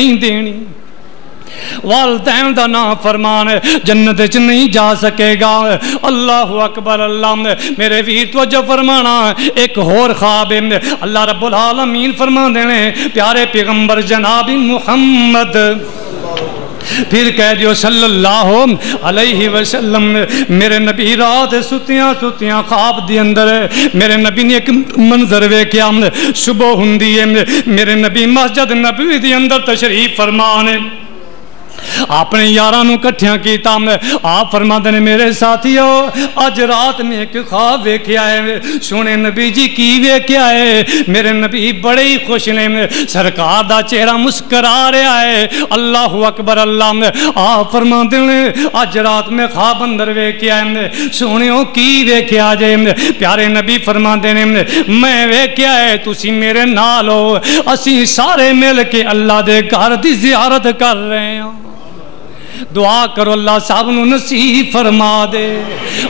نہیں دینی، والدین دا نام فرمان جنت وچ نہیں جا سکے گا۔ اللہ اکبر۔ اللہ میرے ویر توجہ فرمانا، ایک اور خواب اللہ رب العالمین فرما دینے پیارے پیغمبر جناب محمد، پھر کہہ دیو صلی اللہ علیہ وسلم، میرے نبی رات ستیاں ستیاں خواب دی اندر میرے نبی نے ایک منظر ویکھیا، صبح ہوندی ہے میرے نبی مسجد نبوی دی اندر تشریف فرمانے، اپنے یارانوں کٹھیاں کیتا، آپ فرماتے ہیں میرے ساتھیو اج رات میں ایک خواب ویکھیا ہے۔ سونے نبی جی کی ویکھیا ہے؟ میرے نبی بڑے ہی خوش نے، سرکار دا چہرہ مسکرا رہا ہے۔ اللہ اکبر۔ اللہ آپ فرماتے ہیں اج رات میں خواب اندر ویکھیا ہے۔ سونےو کی ویکھیا جے؟ پیارے نبی فرماتے ہیں میں ویکھیا ہے تسی میرے نال ہو، اسی سارے مل کے اللہ دے گھر دی زیارت کر رہے ہیں۔ دعا کرو اللہ صاحب نو نصیب فرما دے،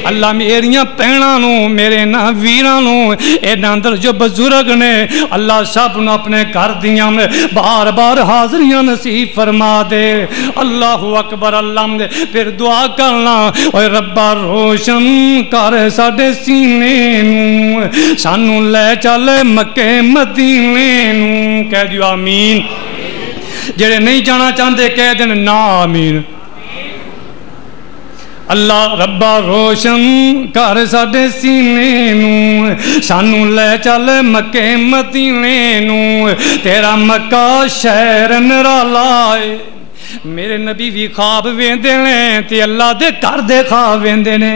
اللہ میریاں پہناں نو میرے نا ویراں نو اینا اندر جو بزرگ نے اللہ صاحب نو اپنے گھر دیاں بار بار حاضریاں نصیب فرما دے۔ اللہ اکبر۔ اللہ پھر دعا کرنا، اے ربا روشن کر ساڈے سینے نو، سانو لے چل مکے مدینے نو، کہہ دیو آمین۔ جڑے نہیں جانا چاہتے کہہ دیں نا آمین۔ اللہ ربا روشن کر ساڈے سینے نو، سانو لے چل مکے مدینے نو، تیرا مکہ شہر نرالا ہے۔ میرے نبی بھی خواب ویندے نے تے اللہ دے گھر دے خواب ویندے نے،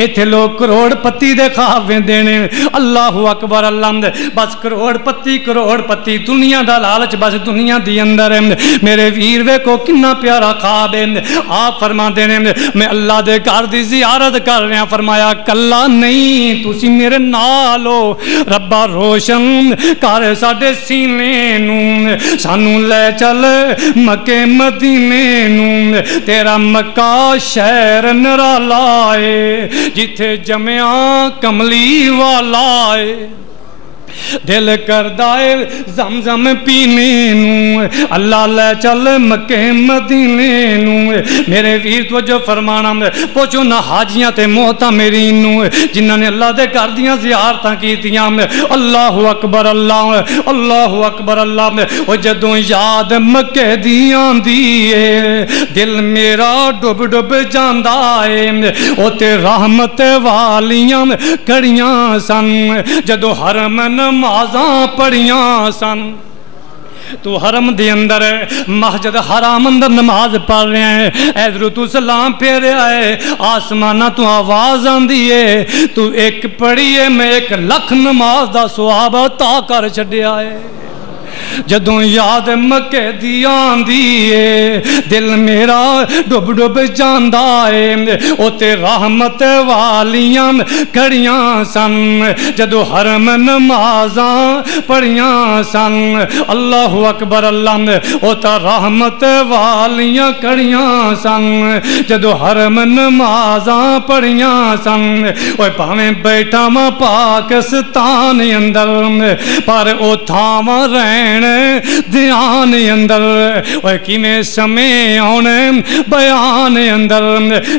ایتھے لوگ کروڑ پتی دے خواب ویندے نے۔ اللہ اکبر۔ اللہ بس کروڑ پتی دنیا دا لالچ بس دنیا دی اندر ہے۔ میرے ویر ویکھو کنا پیارا خواب ہے۔ آپ فرماندے نے میں اللہ دے گھر دی زیارت کر رہا، فرمایا کلا نہیں تسی میرے نال ہو، ربا روشن کر ساڈے سینے نو، سانو لے چل مکے مدینے نو، تیرا مکہ شہر نرالا ہے، جتھے جمعہ کملی والا ہے، دل کردائے زمزم پینے نو، اللہ لے چل مکے مدینے نو۔ میرے ویر توجہ فرمانا، پوچھو نہ حاجیاں تے معتمرین نو جنہاں نے اللہ دے گھر دیاں زیارتاں کیتیاں، اللہ اکبر۔ اللہ اکبر۔ اللہ او جدوں یاد مکے دی آندی ہے دل میرا ڈب ڈب جاندا ہے، او تے رحمت والیاں کڑیاں سن، جدوں حرم نمازاں پڑھیاں سن، تو حرم دے اندر مسجد حرام اندر نماز پڑھ رہے ہیں، ادھر تو سلام پھیر رہا ہے، آسمانہ تو آواز آندی ہے تو ایک پڑھی ہے میں 1,00,000 نماز دا ثواب عطا کر چھڈیا ہے۔ جدوں یاد مکے دی آندی ہے دل میرا ڈب ڈب جاندا ہے، او تے رحمت والیاں کھڑیاں سن، جدوں حرم نمازاں پڑھیاں سن، اللہ اکبر۔ اللہ او تے رحمت والیاں کھڑیاں سن، جدوں حرم نمازاں پڑھیاں سن، اوے بھاویں بیٹھا ماں پاکستان اندر پر او تھاواں رہن دھیان اندر، اوے کیویں سمے آنے بیان اندر،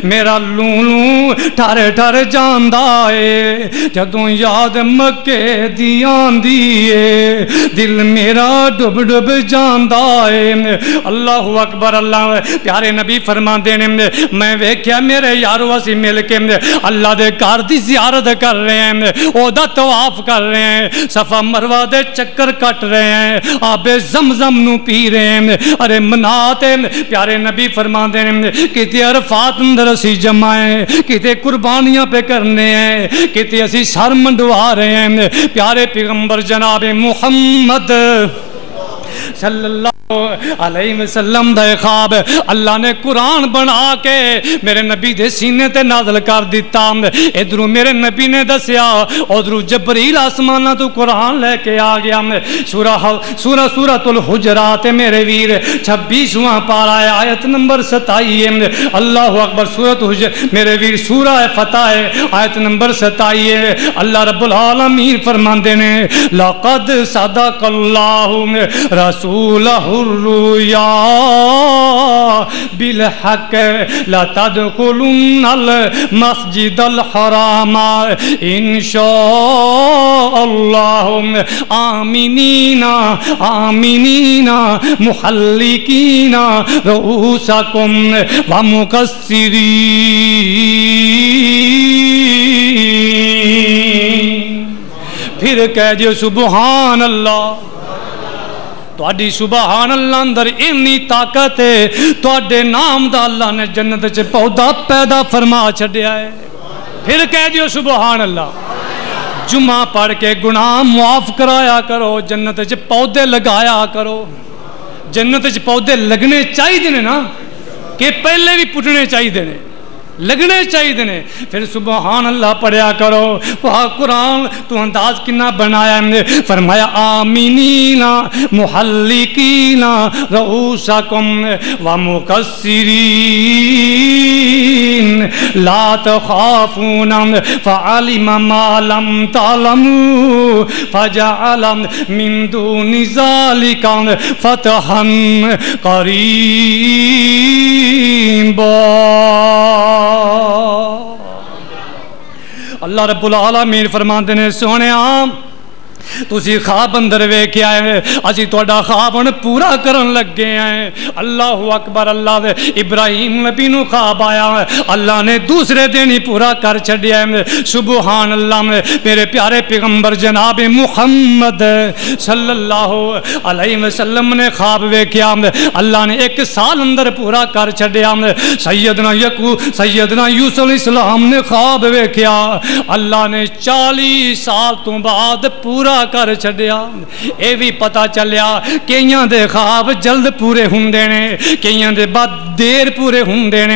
میرا لوں ٹھر ٹھر جاندا ہے، جدوں یاد مکے دی آندی ہے دل میرا ڈب ڈب جاندا ہے۔ اللہ اکبر۔ اللہ پیارے نبی فرماندے نے میں ویکھیا میرے یارو اسی مل کے اللہ دے گھر دی زیارت کر رہے ہیں، او دا طواف کر رہے ہیں، صفا مروہ دے چکر کٹ رہے ہیں، آب زمزم نو پی رہے ہیں، ارے مناتے پیارے نبی فرماندے نے کتے عرفات اندر اسی جمائیں، کتے قربانیاں پہ کرنے ہیں، کتے اسی سر منڈوا رہے ہیں۔ پیارے پیغمبر جناب محمد صلی اللہ علیہ وسلم دا خواب اللہ نے قرآن بنا کے میرے نبی دے سینے تے نازل کر دیتا، ادھروں میرے نبی نے دسیا، ادھروں جبریل آسمانہ تو قرآن لے کے آ گیا۔ سورۃ الحجرات میرے ویر 26واں پارہ ہے، آیت نمبر 27 ہے۔ اللہ اکبر۔ سورۃ الحجر میرے ویر سورہ فتح ہے، آیت نمبر 27 ہے۔ اللہ رب العالمین فرماندے نے لقد صدق اللہ رسولہ الرؤيا بالحق لتدخلن المسجد الحرام إن شاء الله آمنين آمنين محلقين رؤوسكم ومقصرين. پھر کہہ دیو سبحان اللہ. تواڈی سبحان اللہ اندر اتنی طاقت ہے، تواڈے نام دا اللہ نے جنت وچ پودا پیدا فرما چھڈیا ہے. پھر کہہ دیو سبحان اللہ. جمعہ پڑھ کے گناہ معاف کرایا کرو، جنت وچ پودے لگایا کرو. جنت وچ پودے لگنے چاہیے نے نا، کہ پہلے بھی پٹنے چاہیے نے، لگنے چاہیے نے. پھر سبحان اللہ پڑھیا کرو. وہ قرآن تو انداز کنا بنایا ہے، فرمایا آمینین محلقین رؤوسکم ومقصرین لا تخافون فعلم ما لم تعلموا فجعل من دون ذلك فتحا قریبا. اللہ رب العالمین فرماندے نے سونیا تسی خواب اندر ویکھیا ہے، اسی تہاڈا خواب ہن پورا کرن لگے ہیں. اللہ اکبر. اللہ دے ابراہیم نبی نو خواب آیا ہے، اللہ نے دوسرے دن ہی پورا کر چھڈیا ہے. سبحان اللہ. میرے پیارے پیغمبر جناب محمد صلی اللہ علیہ وسلم نے خواب ویکھیا، اللہ نے 1 سال اندر پورا کر چھڈیا. سیدنا یوسف علیہ السلام نے خواب ویکھیا، اللہ نے 40 سال تو بعد پورا کر چھڈیا. اے بھی پتہ چلیا کئیاں دے خواب جلد پورے ہوندے نے، کئیاں دے بعد دیر پورے ہوندے نے.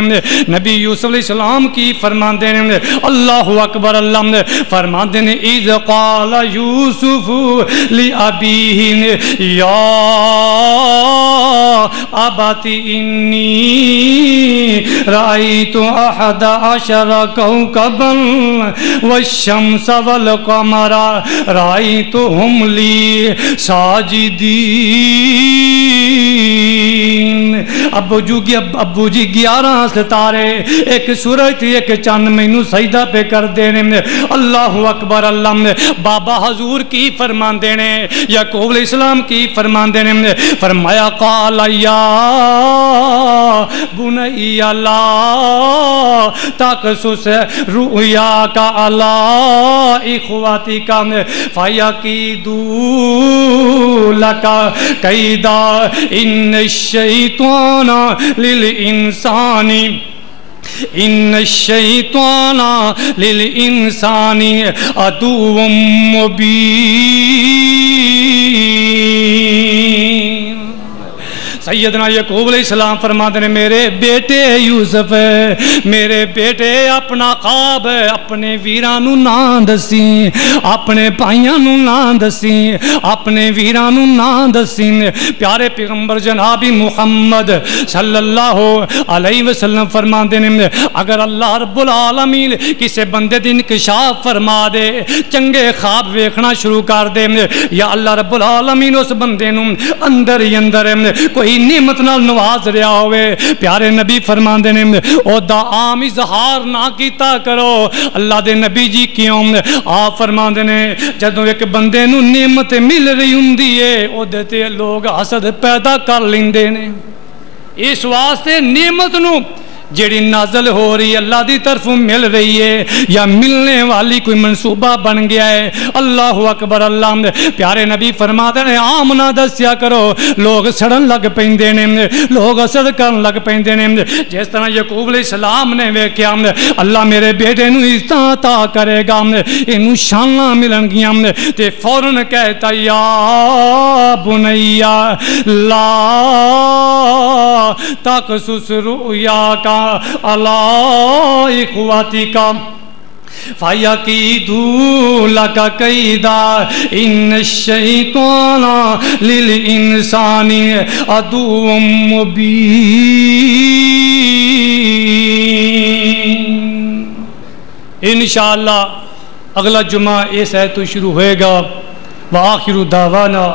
نبی یوسف علیہ السلام کی فرماندے نے، اللہ اکبر. اللہ فرماندے نے اذ قال یوسف لأبیہ یا ابت انی رأیت 11 کوکبا والشمس والقمر رأیتہم لی ساجدین. ابو جی 11 ستارے، 1 سورج تھی 1 چاند مینوں سجدہ پہ کر دینے. اللہ اکبر. اللہ بابا حضور کی فرماندے نے، یعقوب علیہ السلام کی فرماندے نے، فرمایا قال یا بنی لا تقصص رؤیاک علی اخواتک فیکیدوا لک کیدا ان الشیطان للانسان عدو مبین. سیدنا یعقوب علیہ السلام فرماتے ہیں میرے بیٹے یوسف، میرے بیٹے اپنا خواب اپنے ویرانو نہ دسی، اپنے بھائیانو نہ دسی، اپنے ویرانو نہ دسی. پیارے پیغمبر جناب محمد صلی اللہ علیہ وسلم فرماتے ہیں اگر اللہ رب العالمین کسی بندے دی انکشاف فرما دے، چنگے خواب ویکھنا شروع کر دے، یا اللہ رب العالمین اس بندے نو اندر ہی اندر کوئی نعمت نال نواز رہا ہوئے، پیارے نبی فرماندے نے او دا عام اظہار نہ کیتا کرو. اللہ دے نبی جی کیوں؟ آپ فرماندے نے جدوں ایک بندے نو نعمت مل رہی ہوندی ہے او دے تے لوگ حسد پیدا کر لیندے نے. اس واسطے نعمت نو جیڑی نازل ہو رہی ہے اللہ دی طرف مل رہی ہے یا ملنے والی کوئی منصوبہ بن گیا ہے. اللہ اکبر. اللہ پیارے نبی فرماتے ہیں عام نہ دسیا کرو، لوگ سڑن لگ پیندے نے، لوگ حسد کرن لگ پیندے نے. جس طرح یعقوب علیہ السلام نے ویکھیا اللہ میرے بیٹے نو عزت عطا کرے گا، اینو شاناں ملن گیاں، تے فوراً کہتا یا بنیا لا تقصص رؤیاک علی اخواتک فَيَكِيدُوا لَكَ كَيْدًا إِنَّ الشَّيْطَانَ لِلْإِنسَانِ عَدُوٌّ مُبِينٌ. انشاءاللہ اگلا جمعہ اس آیت تو شروع ہوئے گا. وآخر دعوانا